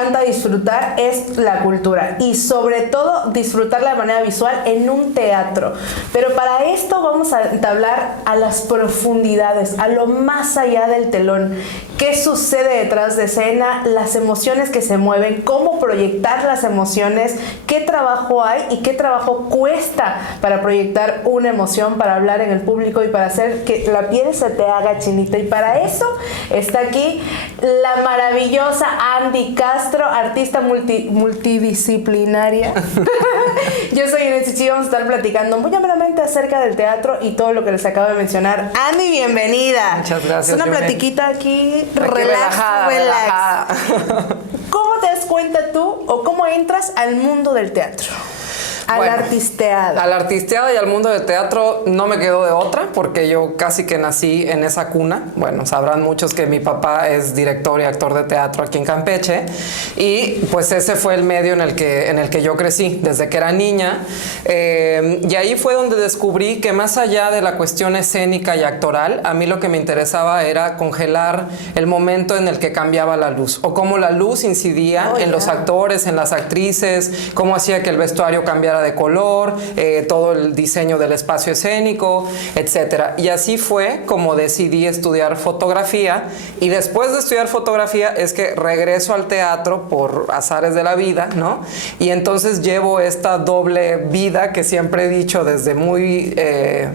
encanta disfrutar es la cultura y sobre todo disfrutarla de manera visual en un teatro. Pero para esto vamos a entablar a las profundidades, a lo más allá del telón. ¿Qué sucede detrás de escena? Las emociones que se mueven, cómo proyectar las emociones, qué trabajo hay y qué trabajo cuesta para proyectar una emoción, para hablar en el público y para hacer que la piel se te haga chinita. Y para eso está aquí la maravillosa Andy Castro, artista multidisciplinaria. Yo soy Inés Chichi, vamos a estar platicando muy amenamente acerca del teatro y todo lo que les acabo de mencionar. Andy, bienvenida. Muchas gracias. Es una platiquita aquí, relajada. ¿Cómo te das cuenta tú o cómo entras al mundo del teatro? A la artisteada. A la artisteada y al mundo del teatro no me quedó de otra, porque yo casi que nací en esa cuna. Bueno, sabrán muchos que mi papá es director y actor de teatro aquí en Campeche, y pues ese fue el medio en el que yo crecí desde que era niña. Y ahí fue donde descubrí que más allá de la cuestión escénica y actoral, a mí lo que me interesaba era congelar el momento en el que cambiaba la luz, o cómo la luz incidía en los actores, en las actrices, cómo hacía que el vestuario cambiara de color, todo el diseño del espacio escénico, etcétera. Y así fue como decidí estudiar fotografía, y después de estudiar fotografía es que regreso al teatro por azares de la vida, ¿no? Y entonces llevo esta doble vida que siempre he dicho desde muy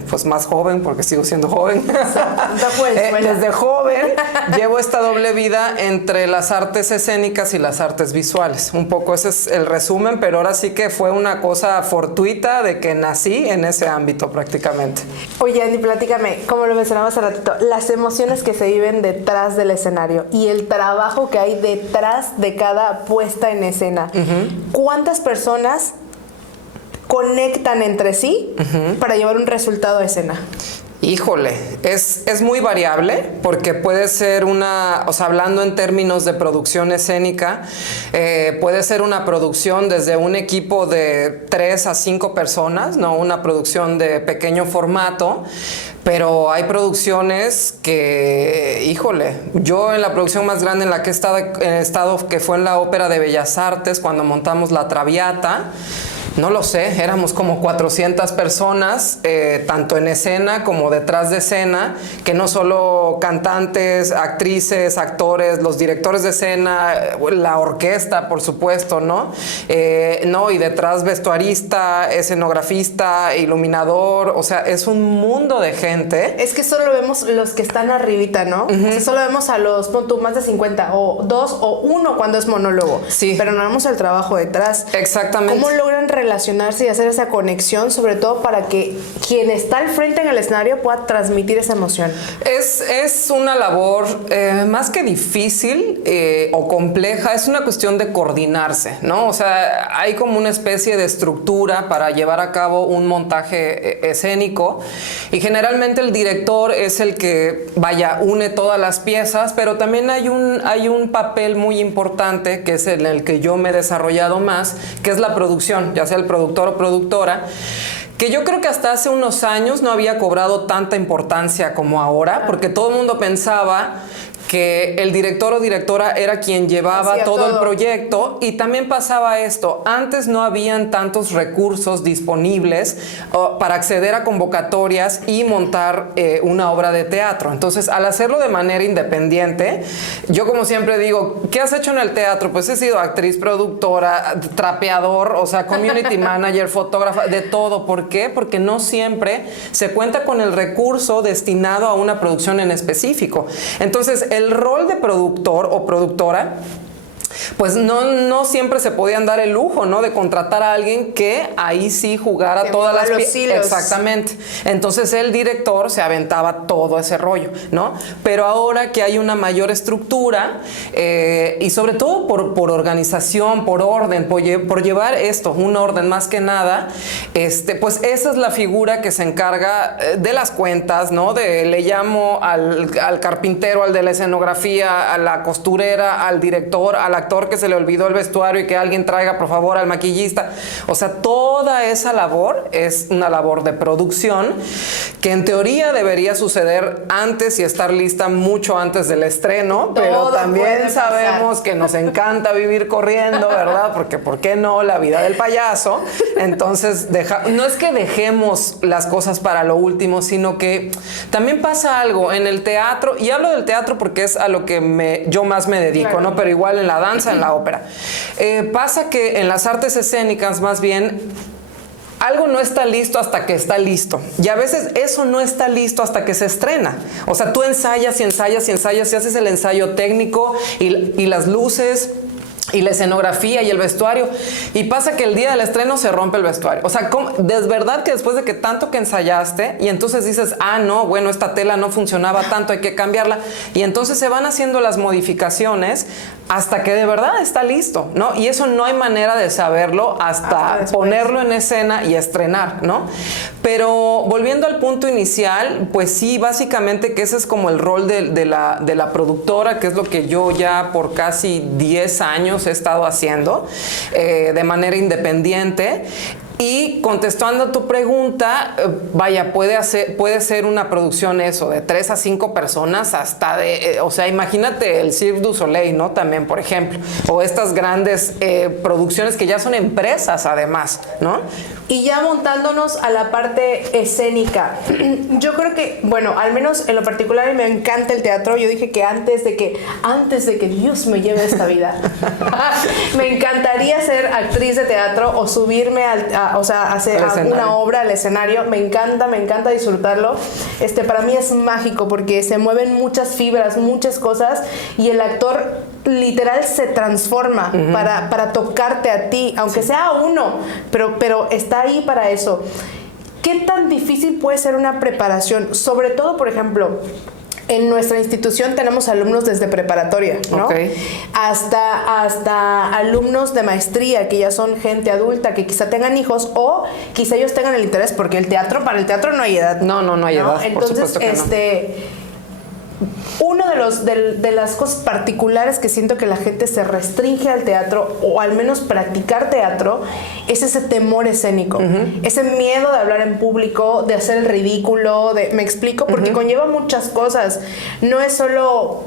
pues más joven, porque sigo siendo joven. Desde joven llevo esta doble vida entre las artes escénicas y las artes visuales. Un poco ese es el resumen, pero ahora sí que fue una cosa fortuita de que nací en ese ámbito prácticamente. Oye, Andy, platícame, como lo mencionabas hace ratito, las emociones que se viven detrás del escenario y el trabajo que hay detrás de cada puesta en escena. ¿Cuántas personas conectan entre sí para llevar un resultado a escena? Híjole, es muy variable, porque puede ser o sea, hablando en términos de producción escénica, puede ser una producción desde un equipo de 3 a 5 personas, ¿no? Una producción de pequeño formato, pero hay producciones que, híjole, yo en la producción más grande en la que he estado, que fue en la Ópera de Bellas Artes, cuando montamos La Traviata, no lo sé, éramos como 400 personas, tanto en escena como detrás de escena, que no solo cantantes, actrices, actores, los directores de escena, la orquesta, por supuesto, ¿no? No, y detrás vestuarista, escenografista, iluminador, o sea, es un mundo de gente. Es que solo vemos los que están arribita, ¿no? O sea, solo vemos a los, pon tú, más de 50, o 2 o 1 cuando es monólogo. Sí. Pero no vemos el trabajo detrás. Exactamente. ¿Cómo logran relacionarse y hacer esa conexión, sobre todo para que quien está al frente en el escenario pueda transmitir esa emoción? Es una labor más que difícil o compleja, es una cuestión de coordinarse, ¿no? O sea, hay como una especie de estructura para llevar a cabo un montaje escénico, y generalmente el director es el que, une todas las piezas, pero también hay un papel muy importante, que es en el que yo me he desarrollado más, que es la producción, ya sea el productor o productora, que yo creo que hasta hace unos años no había cobrado tanta importancia como ahora, porque todo el mundo pensaba que el director o directora era quien llevaba todo el proyecto. Y también pasaba esto: antes no habían tantos recursos disponibles para acceder a convocatorias y montar una obra de teatro. Entonces, al hacerlo de manera independiente, yo, como siempre digo, ¿qué has hecho en el teatro? Pues he sido actriz, productora, trapeador, o sea, community manager, fotógrafa, de todo. ¿Por qué? Porque no siempre se cuenta con el recurso destinado a una producción en específico. Entonces, el rol de productor o productora pues no siempre se podían dar el lujo, ¿no?, de contratar a alguien que ahí sí jugara que todas las piezas. Exactamente. Entonces el director se aventaba todo ese rollo, ¿no? Pero ahora que hay una mayor estructura y sobre todo por organización, por orden, por llevar esto, un orden más que nada, pues esa es la figura que se encarga de las cuentas, ¿no? Le llamo al carpintero, al de la escenografía, a la costurera, al director, a la actor que se le olvidó el vestuario y que alguien traiga por favor al maquillista. O sea, toda esa labor es una labor de producción que en teoría debería suceder antes y estar lista mucho antes del estreno, pero también sabemos que nos encanta vivir corriendo, ¿verdad? Porque ¿por qué no? La vida del payaso. Entonces, no es que dejemos las cosas para lo último, sino que también pasa algo en el teatro, y hablo del teatro porque es a lo que yo más me dedico, claro, ¿no? Pero igual en la danza, en la ópera. Pasa que en las artes escénicas, más bien, algo no está listo hasta que está listo. Y a veces eso no está listo hasta que se estrena. O sea, tú ensayas y ensayas y ensayas y haces el ensayo técnico y las luces y la escenografía y el vestuario, y pasa que el día del estreno se rompe el vestuario. O sea, es verdad que después de que tanto que ensayaste y entonces dices, ah, no, bueno, esta tela no funcionaba tanto, hay que cambiarla, y entonces se van haciendo las modificaciones hasta que de verdad está listo, ¿no? Y eso no hay manera de saberlo hasta ponerlo en escena y estrenar, ¿no? Pero volviendo al punto inicial, pues sí, básicamente que ese es como el rol de la productora, que es lo que yo ya por casi 10 años he estado haciendo de manera independiente. Y contestando a tu pregunta, vaya, puede ser una producción eso, de 3 a 5 personas hasta o sea, imagínate el Cirque du Soleil, ¿no? También, por ejemplo, o estas grandes producciones que ya son empresas además, ¿no? Y ya montándonos a la parte escénica, yo creo que, bueno, al menos en lo particular me encanta el teatro. Yo dije que antes de que Dios me lleve a esta vida, me encantaría ser actriz de teatro o subirme hacer una obra al escenario. Me encanta disfrutarlo. Para mí es mágico porque se mueven muchas fibras, muchas cosas, y el actor literal se transforma para tocarte a ti, aunque sea uno, pero está ahí para eso. ¿Qué tan difícil puede ser una preparación? Sobre todo, por ejemplo, en nuestra institución tenemos alumnos desde preparatoria, ¿no? Okay. Hasta alumnos de maestría, que ya son gente adulta, que quizá tengan hijos o quizá ellos tengan el interés, porque para el teatro no hay edad. No hay edad, entonces, por supuesto que no. Uno de las cosas particulares que siento que la gente se restringe al teatro, o al menos practicar teatro, es ese temor escénico, ese miedo de hablar en público, de hacer el ridículo, me explico, porque conlleva muchas cosas. No es solo,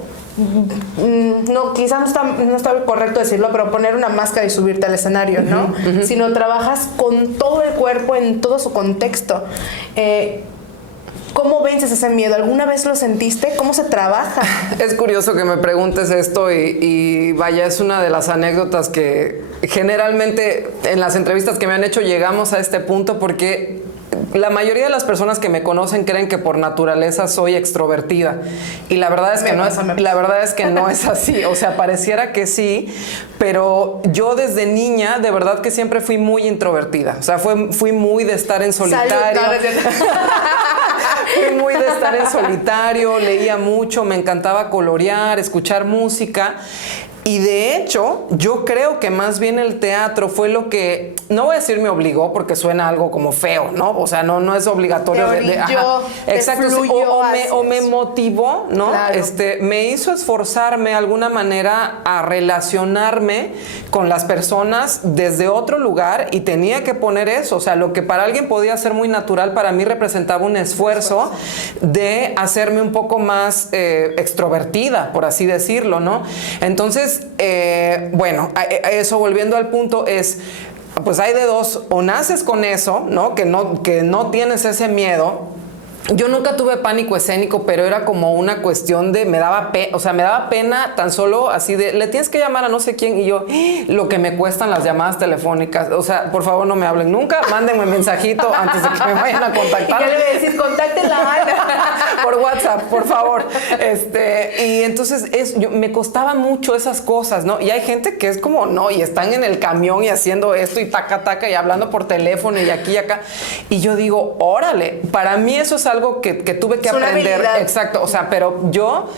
no, quizás no está correcto decirlo, pero poner una máscara y subirte al escenario, ¿no? Sino trabajas con todo el cuerpo en todo su contexto. ¿Cómo vences ese miedo? ¿Alguna vez lo sentiste? ¿Cómo se trabaja? Es curioso que me preguntes esto y vaya, es una de las anécdotas que generalmente en las entrevistas que me han hecho llegamos a este punto, porque la mayoría de las personas que me conocen creen que por naturaleza soy extrovertida, y la verdad es que no es así. O sea, pareciera que sí, pero yo desde niña de verdad que siempre fui muy introvertida. O sea, fui muy de estar en solitario. Fui muy de estar en solitario, leía mucho, me encantaba colorear, escuchar música. Y de hecho, yo creo que más bien el teatro fue lo que, no voy a decir me obligó, porque suena algo como feo, ¿no? O sea, no es obligatorio. Exacto, o me motivó, ¿no? Claro. Me hizo esforzarme de alguna manera a relacionarme con las personas desde otro lugar, y tenía que poner eso. O sea, lo que para alguien podía ser muy natural, para mí representaba un esfuerzo de hacerme un poco más extrovertida, por así decirlo, ¿no? Entonces, bueno, eso, volviendo al punto, pues hay de dos: o naces con eso, ¿no? Que no tienes ese miedo. Yo nunca tuve pánico escénico, pero era como una cuestión de, me daba pena tan solo así de, le tienes que llamar a no sé quién, y yo, lo que me cuestan las llamadas telefónicas. O sea, por favor, no me hablen nunca, mándenme un mensajito antes de que me vayan a contactar. Y yo le voy a decir, contáctenla por WhatsApp, por favor. Y entonces me costaba mucho esas cosas, ¿no? Y hay gente que es como, no, y están en el camión y haciendo esto y taca, y hablando por teléfono y aquí y acá. Y yo digo, órale, para mí eso es algo que tuve que aprender. Exacto, o sea, pero yo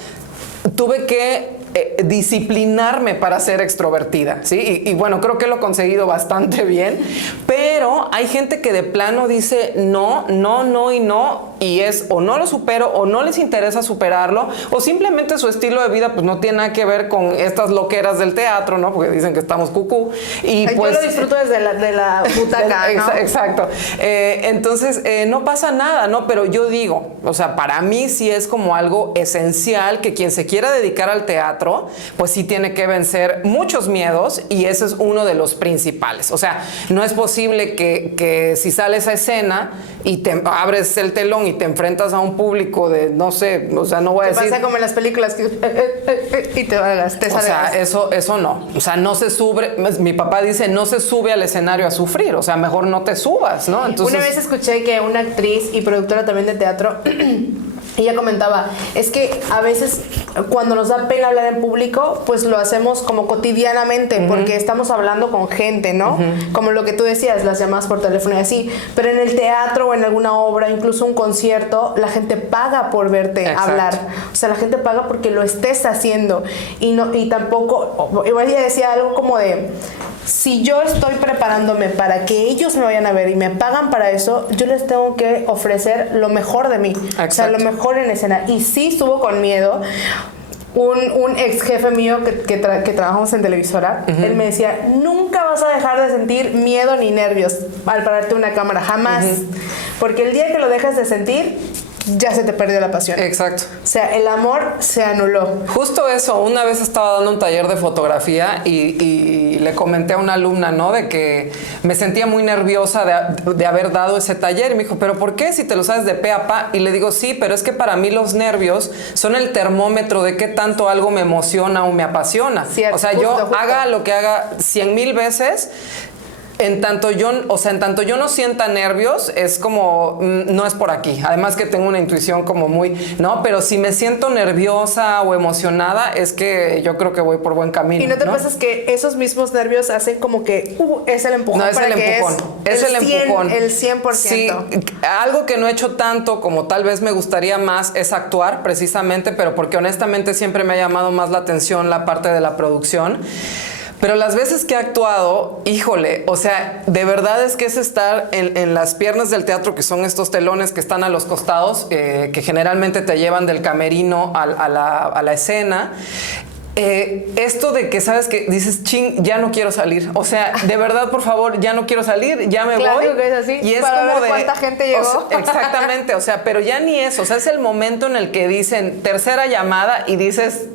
tuve que disciplinarme para ser extrovertida, ¿sí? Y bueno, creo que lo he conseguido bastante bien, pero Pero hay gente que de plano dice no, no, no y no, y es o no lo supero o no les interesa superarlo, o simplemente su estilo de vida pues no tiene nada que ver con estas loqueras del teatro, ¿no? Porque dicen que estamos cucú. Y pues, yo lo disfruto desde la butaca, ¿no? Exacto. Entonces, no pasa nada, ¿no? Pero yo digo, o sea, para mí sí es como algo esencial que quien se quiera dedicar al teatro, pues sí tiene que vencer muchos miedos, y ese es uno de los principales. O sea, no es posible que si sales a escena y te abres el telón y te enfrentas a un público de, no sé, o sea, no voy a decir... pasa como en las películas que... y te salgas. O sea, eso no. O sea, no se sube... Mi papá dice, no se sube al escenario a sufrir. O sea, mejor no te subas, ¿no? Entonces... Una vez escuché que una actriz y productora también de teatro... Ella comentaba, es que a veces cuando nos da pena hablar en público, pues lo hacemos como cotidianamente, porque estamos hablando con gente, ¿no? Como lo que tú decías, las llamadas por teléfono y así. Pero en el teatro o en alguna obra, incluso un concierto, la gente paga por verte hablar. O sea, la gente paga porque lo estés haciendo. Y tampoco, igual ella decía algo como de... Si yo estoy preparándome para que ellos me vayan a ver y me pagan para eso, yo les tengo que ofrecer lo mejor de mí. Exacto. O sea, lo mejor en escena. Y sí estuvo con miedo. Un ex jefe mío que trabajamos en televisora, él me decía, nunca vas a dejar de sentir miedo ni nervios al pararte una cámara, jamás. Porque el día que lo dejas de sentir, ya se te perdió la pasión. Exacto. O sea, el amor se anuló. Justo eso, una vez estaba dando un taller de fotografía y le comenté a una alumna, ¿no? De que me sentía muy nerviosa de haber dado ese taller. Y me dijo, ¿pero por qué? Si te lo sabes de pe a pa. Y le digo, sí, pero es que para mí los nervios son el termómetro de qué tanto algo me emociona o me apasiona. Cierto, o sea, justo. haga lo que haga 100,000 veces... En tanto yo no sienta nervios, es como, no es por aquí. Además que tengo una intuición como muy, ¿no? Pero si me siento nerviosa o emocionada, es que yo creo que voy por buen camino. ¿Y no te pasa que esos mismos nervios hacen como que es el empujón? No, es el empujón. Es el empujón. El 100%. Sí, algo que no he hecho tanto como tal vez me gustaría más es actuar precisamente, pero porque honestamente siempre me ha llamado más la atención la parte de la producción. Pero las veces que he actuado, híjole, o sea, de verdad es que es estar en las piernas del teatro, que son estos telones que están a los costados, que generalmente te llevan del camerino a la escena. Esto de que sabes que dices, ching, ya no quiero salir. O sea, de verdad, por favor, ya no quiero salir, ya me voy. Que es así, y es para como ver de cuánta gente llegó. O sea, exactamente, o sea, pero ya ni eso. O sea, es el momento en el que dicen tercera llamada y dices...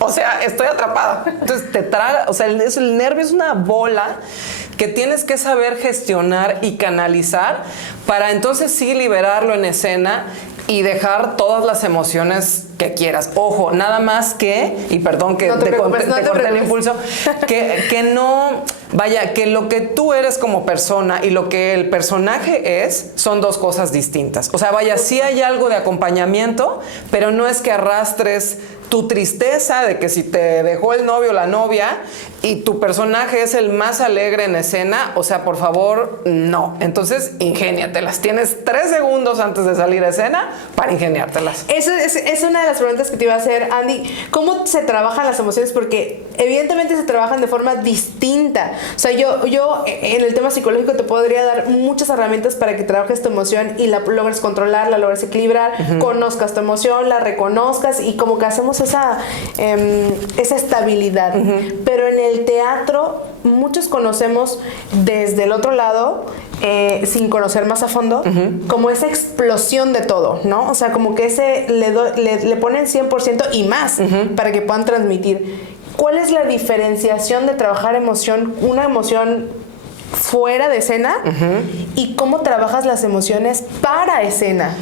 O sea, estoy atrapada. Entonces te traga, o sea, el nervio es una bola que tienes que saber gestionar y canalizar para entonces sí liberarlo en escena y dejar todas las emociones que quieras. Ojo, nada más que, y perdón que te corté el impulso, que no, vaya, que lo que tú eres como persona y lo que el personaje es, son dos cosas distintas. O sea, vaya, sí hay algo de acompañamiento, pero no es que arrastres tu tristeza de que si te dejó el novio o la novia y tu personaje es el más alegre en escena, o sea, por favor, no. Entonces, ingéniatelas. Tienes 3 segundos antes de salir a escena para ingeniártelas. Eso es una de las preguntas que te iba a hacer, Andy. ¿Cómo se trabajan las emociones? Porque evidentemente se trabajan de forma distinta. O sea, yo en el tema psicológico te podría dar muchas herramientas para que trabajes tu emoción y la logres controlar, la logres equilibrar, conozcas tu emoción, la reconozcas y como que hacemos esa estabilidad. Pero en el teatro muchos conocemos desde el otro lado, sin conocer más a fondo, como esa explosión de todo, ¿no? O sea, como que le ponen 100% y más para que puedan transmitir. ¿Cuál es la diferenciación de trabajar una emoción fuera de escena y cómo trabajas las emociones para escena?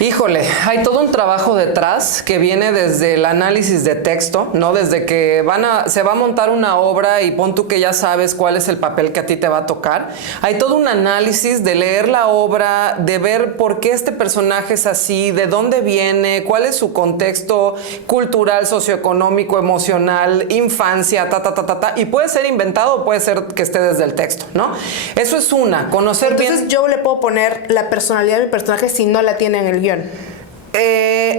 Híjole, hay todo un trabajo detrás que viene desde el análisis de texto, ¿no? Desde que se va a montar una obra y pon tú que ya sabes cuál es el papel que a ti te va a tocar. Hay todo un análisis de leer la obra, de ver por qué este personaje es así, de dónde viene, cuál es su contexto cultural, socioeconómico, emocional, infancia, y puede ser inventado o puede ser que esté desde el texto, ¿no? Eso es conocer bien. Entonces yo le puedo poner la personalidad de mi personaje si no la tiene en el guión.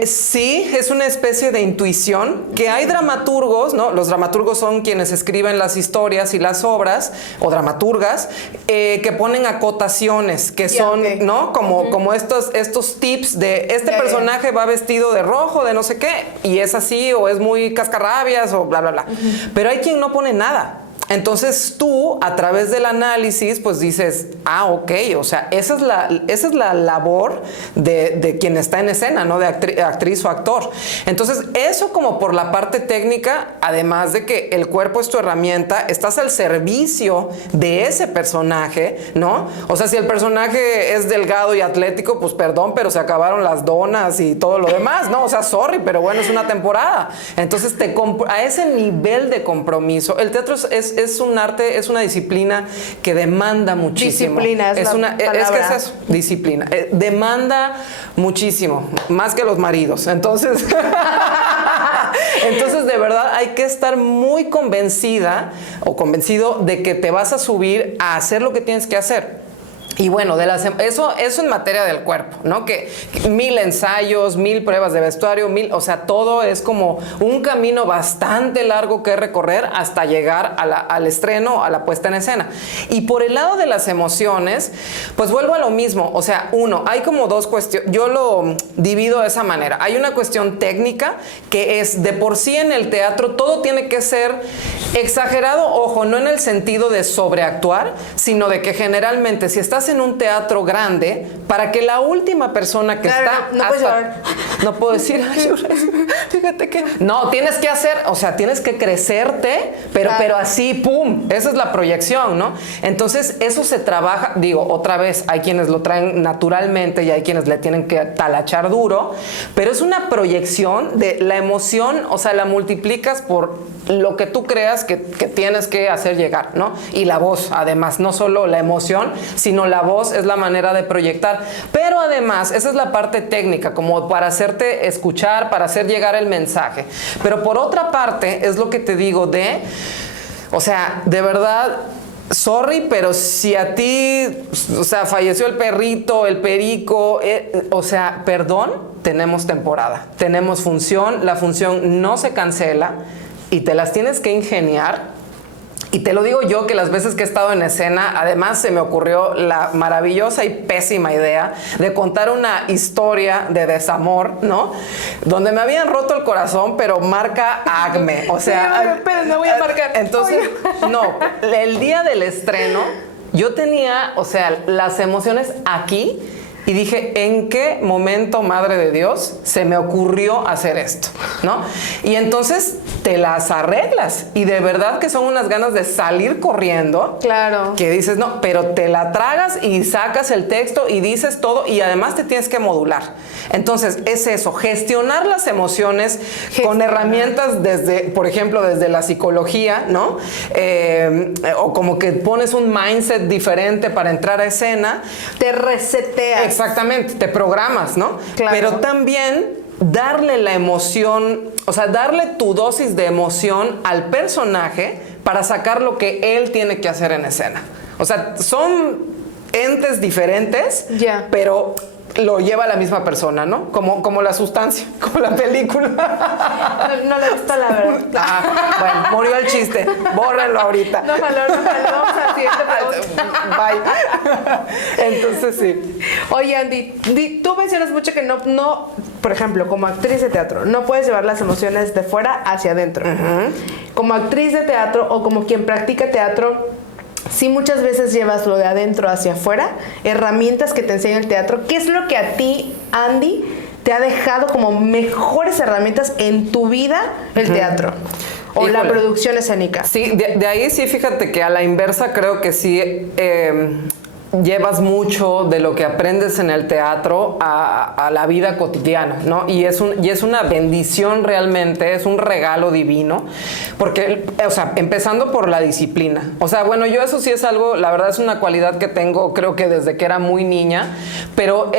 Sí, es una especie de intuición que hay dramaturgos, ¿no? Los dramaturgos son quienes escriben las historias y las obras, o dramaturgas, que ponen acotaciones, que son, ok. ¿no? Como estos tips de este personaje va vestido de rojo, de no sé qué, y es así, o es muy cascarrabias, o bla, bla, bla. Pero hay quien no pone nada. Entonces tú, a través del análisis, pues dices, ok, o sea, esa es la labor de quien está en escena, ¿no? De actriz o actor. Entonces, eso como por la parte técnica, además de que el cuerpo es tu herramienta, estás al servicio de ese personaje, ¿no? O sea, si el personaje es delgado y atlético, pues perdón, pero se acabaron las donas y todo lo demás, ¿no? O sea, sorry, pero bueno, es una temporada. Entonces, a ese nivel de compromiso, el teatro es un arte, es una disciplina que demanda muchísimo. Disciplina es la que palabra. es eso, disciplina. Demanda muchísimo, más que los maridos. Entonces, entonces de verdad hay que estar muy convencida o convencido de que te vas a subir a hacer lo que tienes que hacer. Y bueno, eso en materia del cuerpo, ¿no? Que 1000 ensayos, 1000 pruebas de vestuario, o sea, todo es como un camino bastante largo que recorrer hasta llegar al estreno, a la puesta en escena. Y por el lado de las emociones, pues vuelvo a lo mismo. O sea, hay como dos cuestiones. Yo lo divido de esa manera. Hay una cuestión técnica que es de por sí en el teatro todo tiene que ser exagerado, ojo, no en el sentido de sobreactuar, sino de que generalmente si estás en un teatro grande, para que la última persona que está... No puedes llorar. No puedo decir, fíjate que... No, tienes que hacer, o sea, tienes que crecerte, pero así, ¡pum! Esa es la proyección, ¿no? Entonces, eso se trabaja, digo, otra vez, hay quienes lo traen naturalmente y hay quienes le tienen que talachar duro, pero es una proyección de la emoción, o sea, la multiplicas por lo que tú creas que tienes que hacer llegar, ¿no? Y la voz, además, no solo la emoción, sino la voz es la manera de proyectar. Pero además, esa es la parte técnica, como para hacerte escuchar, para hacer llegar el mensaje. Pero por otra parte, es lo que te digo o sea, de verdad... Sorry, pero si a ti, o sea, falleció el perrito, el perico, o sea, perdón, tenemos temporada, tenemos función, la función no se cancela y te las tienes que ingeniar. Y te lo digo yo que las veces que he estado en escena, además se me ocurrió la maravillosa y pésima idea de contar una historia de desamor, ¿no? Donde me habían roto el corazón, pero marca Acme. O sea, pero no voy a marcar. Entonces, no, el día del estreno, yo tenía, o sea, las emociones aquí. Y dije, ¿en qué momento, madre de Dios, se me ocurrió hacer esto? ¿No? Y entonces te las arreglas. Y de verdad que son unas ganas de salir corriendo. Claro. Que dices, no, pero te la tragas y sacas el texto y dices todo. Y además te tienes que modular. Entonces, es eso, gestionar las emociones con herramientas desde, por ejemplo, desde la psicología, ¿no? O como que pones un mindset diferente para entrar a escena. Te reseteas. Exactamente, te programas, ¿no? Claro. Pero también darle la emoción, o sea, darle tu dosis de emoción al personaje para sacar lo que él tiene que hacer en escena. O sea, son entes diferentes, pero lo lleva la misma persona, ¿no? Como la sustancia, como la película. No le gusta la verdad. Bueno, murió el chiste. Bórrenlo ahorita. No, vamos al siguiente pregunta. Bye. Entonces, sí. Oye, Andy, tú mencionas mucho que no, por ejemplo, como actriz de teatro, no puedes llevar las emociones de fuera hacia adentro. Como actriz de teatro o como quien practica teatro, sí muchas veces llevas lo de adentro hacia afuera, herramientas que te enseña el teatro. ¿Qué es lo que a ti, Andy, te ha dejado como mejores herramientas en tu vida el teatro? O la producción escénica. Sí, de ahí sí, fíjate que a la inversa creo que sí llevas mucho de lo que aprendes en el teatro a la vida cotidiana, ¿no? Y es una bendición realmente, es un regalo divino, porque, o sea, empezando por la disciplina. O sea, bueno, yo eso sí es algo, la verdad es una cualidad que tengo, creo que desde que era muy niña, pero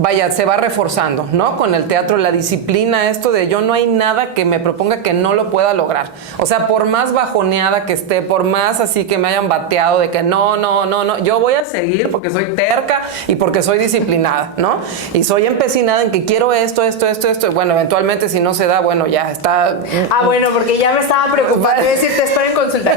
vaya, se va reforzando, ¿no? Con el teatro, la disciplina, esto de yo no hay nada que me proponga que no lo pueda lograr. O sea, por más bajoneada que esté, por más así que me hayan bateado de que no, yo voy a seguir porque soy terca y porque soy disciplinada, ¿no? Y soy empecinada en que quiero esto, y bueno, eventualmente si no se da, bueno, ya está. Bueno, porque ya me estaba preocupada de decir, te espero en consulta.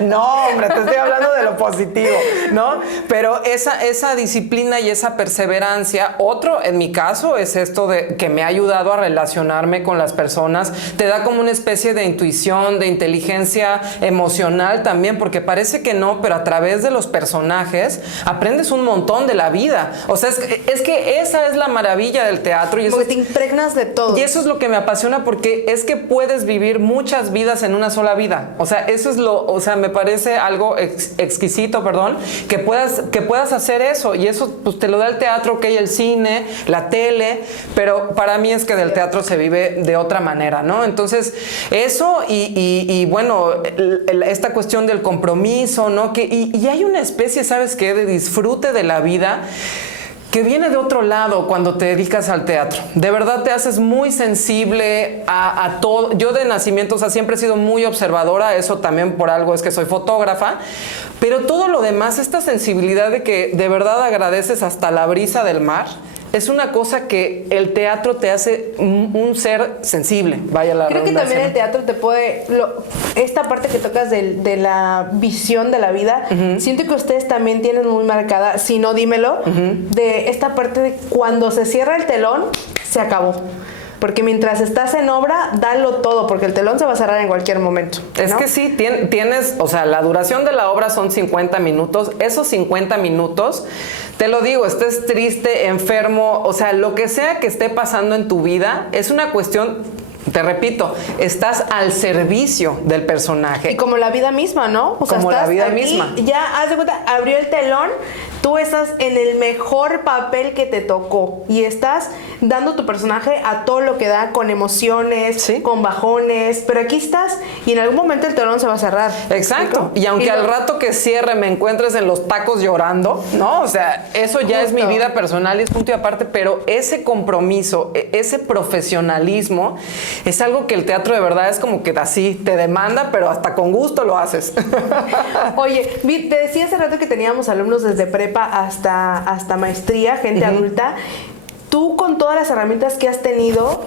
No, hombre, te estoy hablando de lo positivo, ¿no? Pero esa disciplina y esa perseverancia, otro en mi caso es esto de que me ha ayudado a relacionarme con las personas, te da como una especie de intuición, de inteligencia emocional también, porque parece que no, pero a través de los personajes aprendes un montón de la vida. O sea, es que esa es la maravilla del teatro. Y eso, porque te impregnas de todo. Y eso es lo que me apasiona, porque es que puedes vivir muchas vidas en una sola vida. O sea, eso es o sea, me parece algo exquisito, perdón, que puedas hacer eso. Y eso pues te lo da el teatro, ok, el cine, la tele, pero para mí es que del teatro se vive de otra manera, ¿no? Entonces, eso y bueno, esta cuestión del compromiso, ¿no? Y hay una especie, ¿sabes qué?, de disfrute de la vida que viene de otro lado cuando te dedicas al teatro. De verdad te haces muy sensible a todo. Yo de nacimiento, o sea, siempre he sido muy observadora, eso también por algo es que soy fotógrafa, pero todo lo demás, esta sensibilidad de que de verdad agradeces hasta la brisa del mar, es una cosa que el teatro te hace un ser sensible, vaya la Creo que también el teatro te puede... esta parte que tocas de la visión de la vida, siento que ustedes también tienen muy marcada, si no, dímelo, de esta parte de cuando se cierra el telón, se acabó. Porque mientras estás en obra, dalo todo, porque el telón se va a cerrar en cualquier momento, ¿no? Es que sí, tienes, o sea, la duración de la obra son 50 minutos. Esos 50 minutos, te lo digo, estés triste, enfermo, o sea, lo que sea que esté pasando en tu vida, es una cuestión, te repito, estás al servicio del personaje. Y como la vida misma, ¿no? O sea, como estás la vida aquí, misma. Ya, haz de cuenta, abrió el telón, tú estás en el mejor papel que te tocó y estás dando tu personaje a todo lo que da, con emociones, ¿sí?, con bajones, pero aquí estás y en algún momento el telón se va a cerrar. Exacto. Y aunque al rato que cierre me encuentres en los tacos llorando, ¿no? O sea, eso ya es mi vida personal y es punto y aparte, pero ese compromiso, ese profesionalismo es algo que el teatro de verdad es como que así te demanda, pero hasta con gusto lo haces. Oye, te decía hace rato que teníamos alumnos desde prepa hasta maestría, gente adulta. Tú, con todas las herramientas que has tenido,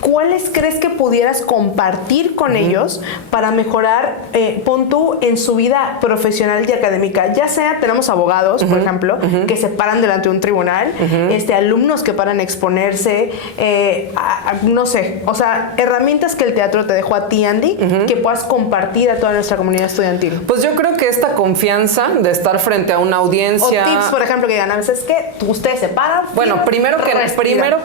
¿cuáles crees que pudieras compartir con ellos para mejorar, pon tú, en su vida profesional y académica? Ya sea, tenemos abogados, por ejemplo, que se paran delante de un tribunal, alumnos que paran a exponerse, no sé, o sea, herramientas que el teatro te dejó a ti, Andy, que puedas compartir a toda nuestra comunidad estudiantil. Pues yo creo que esta confianza de estar frente a una audiencia... O tips, por ejemplo, que digan, a veces que ustedes se paran... Bueno, primero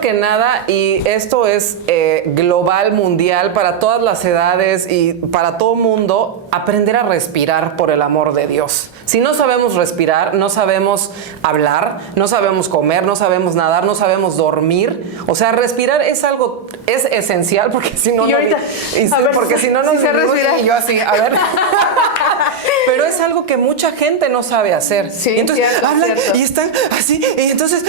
que nada, y esto es... global, mundial, para todas las edades y para todo mundo, aprender a respirar, por el amor de Dios. Si no sabemos respirar, no sabemos hablar, no sabemos comer, no sabemos nadar, no sabemos dormir. O sea, respirar es algo, es esencial, porque si no, porque si no, no sé respirar. Y yo así, a ver. Pero es algo que mucha gente no sabe hacer. Sí, y entonces cierto, hablan cierto. y están así, y entonces...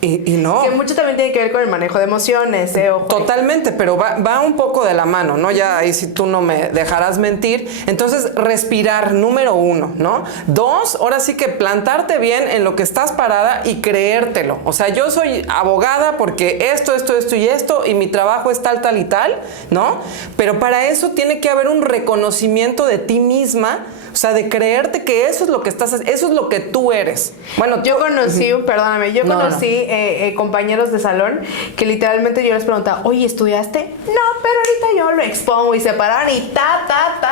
Y no. Que mucho también tiene que ver con el manejo de emociones, ojo. Totalmente, pero va un poco de la mano, ¿no? Ya ahí si tú no me dejarás mentir. Entonces, respirar, número 1, ¿no? 2, ahora sí que plantarte bien en lo que estás parada y creértelo. O sea, yo soy abogada porque esto y esto, y mi trabajo es tal y tal, ¿no? Pero para eso tiene que haber un reconocimiento de ti misma. O sea, de creerte que eso es lo que estás haciendo, eso es lo que tú eres. Bueno, yo conocí, conocí compañeros de salón que literalmente yo les preguntaba, oye, ¿estudiaste? No, pero ahorita yo lo expongo, y se pararon y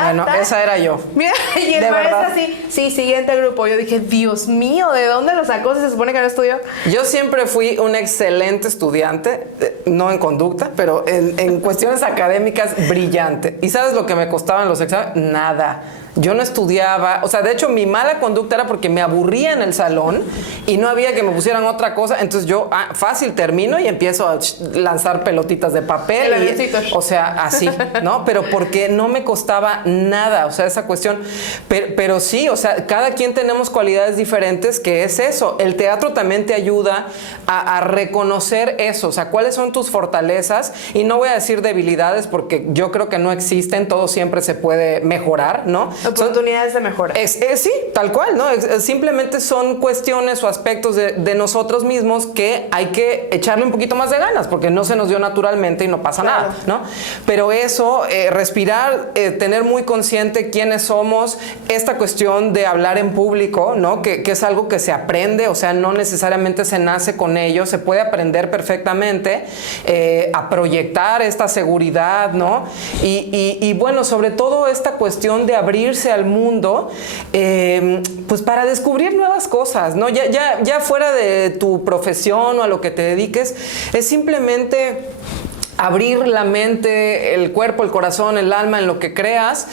Bueno, esa era yo. Mira, y el maestro así, sí, siguiente grupo. Yo dije, Dios mío, ¿de dónde lo sacó? ¿Se supone que no estudió? Yo siempre fui un excelente estudiante, no en conducta, pero en cuestiones académicas, brillante. ¿Y sabes lo que me costaban los exámenes? Nada. Yo no estudiaba, o sea, de hecho mi mala conducta era porque me aburría en el salón y no había que me pusieran otra cosa, entonces yo fácil termino y empiezo a lanzar pelotitas de papel. O sea, así, ¿no? Pero porque no me costaba nada, o sea, esa cuestión. Pero sí, o sea, cada quien tenemos cualidades diferentes, que es eso. El teatro también te ayuda a reconocer eso, o sea, cuáles son tus fortalezas, y no voy a decir debilidades porque yo creo que no existen, todo siempre se puede mejorar, ¿no? Oportunidades de mejora. Sí, tal cual, ¿no? Simplemente son cuestiones o aspectos de nosotros mismos que hay que echarle un poquito más de ganas, porque no se nos dio naturalmente y no pasa nada, ¿no? Pero eso, respirar, tener muy consciente quiénes somos, esta cuestión de hablar en público, ¿no? Que es algo que se aprende, o sea, no necesariamente se nace con ello, se puede aprender perfectamente, a proyectar esta seguridad, ¿no? Y bueno, sobre todo esta cuestión de abrirse al mundo, pues para descubrir nuevas cosas, ¿no? Ya fuera de tu profesión o a lo que te dediques, es simplemente abrir la mente, el cuerpo, el corazón, el alma, en lo que creas,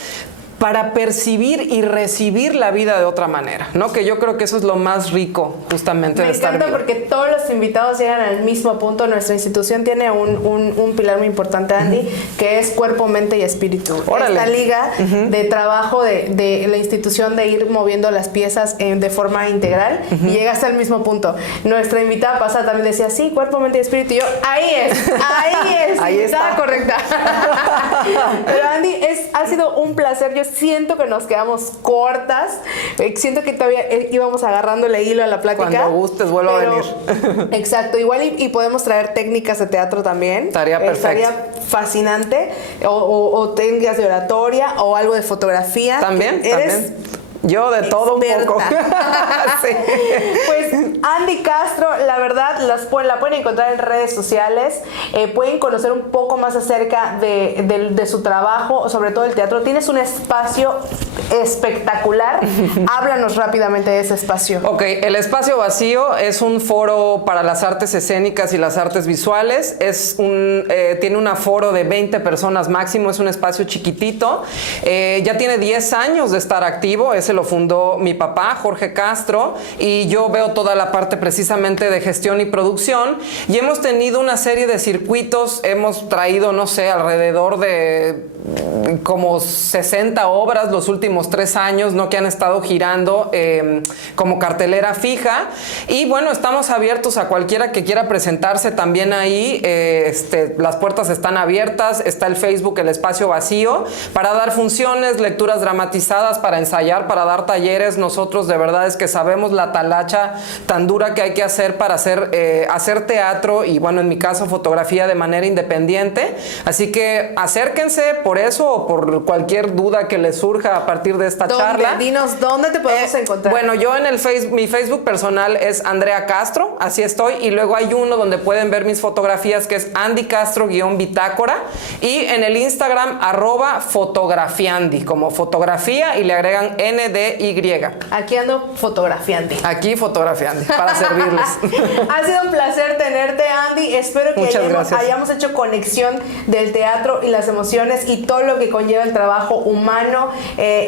para percibir y recibir la vida de otra manera, ¿no? Que yo creo que eso es lo más rico, justamente, de estar vivo. Me encanta porque todos los invitados llegan al mismo punto. Nuestra institución tiene un pilar muy importante, Andy, que es cuerpo, mente y espíritu. Órale. Esta liga de trabajo de la institución, de ir moviendo las piezas de forma integral, y llega hasta el mismo punto. Nuestra invitada pasada también decía, sí, cuerpo, mente y espíritu. Y yo, ahí es, ahí está correcta. Pero Andy, ha sido un placer. Yo siento que nos quedamos cortas. Siento que todavía íbamos agarrándole hilo a la plática. Cuando gustes, vuelvo a venir. Exacto. Igual y podemos traer técnicas de teatro también. Estaría perfecto. Estaría fascinante. O técnicas de oratoria o algo de fotografía. También, eres yo de todo un poco. Sí. Pues Andy Castro, la verdad, la pueden encontrar en redes sociales. Pueden conocer un poco más acerca de su trabajo, sobre todo el teatro. Tienes un espacio espectacular. Háblanos rápidamente de ese espacio. Ok, el Espacio Vacío es un foro para las artes escénicas y las artes visuales. Tiene un aforo de 20 personas máximo, es un espacio chiquitito. Ya tiene 10 años de estar activo. Ese lo fundó mi papá, Jorge Castro, y yo veo toda la parte precisamente de gestión y producción, y hemos tenido una serie de circuitos. Hemos traído, no sé, alrededor de como 60 obras los últimos 3 años, ¿no? Que han estado girando como cartelera fija, y bueno, estamos abiertos a cualquiera que quiera presentarse también ahí. Las puertas están abiertas, está el Facebook, el Espacio Vacío, para dar funciones, lecturas dramatizadas, para ensayar, para dar talleres. Nosotros de verdad es que sabemos la talacha tan dura que hay que hacer para hacer teatro, y bueno, en mi caso fotografía, de manera independiente. Así que acérquense por eso o por cualquier duda que les surja a partir de esta charla. Dinos, ¿dónde te podemos encontrar? Bueno, yo en mi Facebook personal es Andrea Castro, así estoy, y luego hay uno donde pueden ver mis fotografías, que es Andy Castro-bitácora, y en el Instagram @fotografiandi, como fotografía, y le agregan NDY. Aquí ando fotografiando. Aquí fotografiando, para servirles. Ha sido un placer tenerte, Andy. Espero que hayamos hecho conexión del teatro y las emociones y todo lo que conlleva el trabajo humano,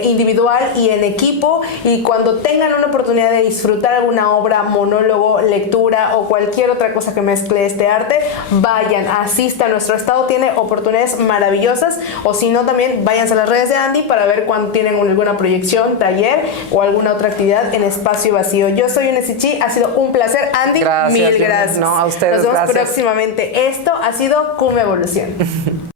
individual y en equipo. Y cuando tengan una oportunidad de disfrutar alguna obra, monólogo, lectura o cualquier otra cosa que mezcle este arte, vayan, asistan. Nuestro estado tiene oportunidades maravillosas, o si no, también váyanse a las redes de Andy para ver cuando tienen alguna proyección, taller o alguna otra actividad en Espacio Vacío. Yo soy Unesichi, ha sido un placer, Andy. Gracias, mil gracias. No, a ustedes. Nos vemos próximamente. Esto ha sido Cum Evolución.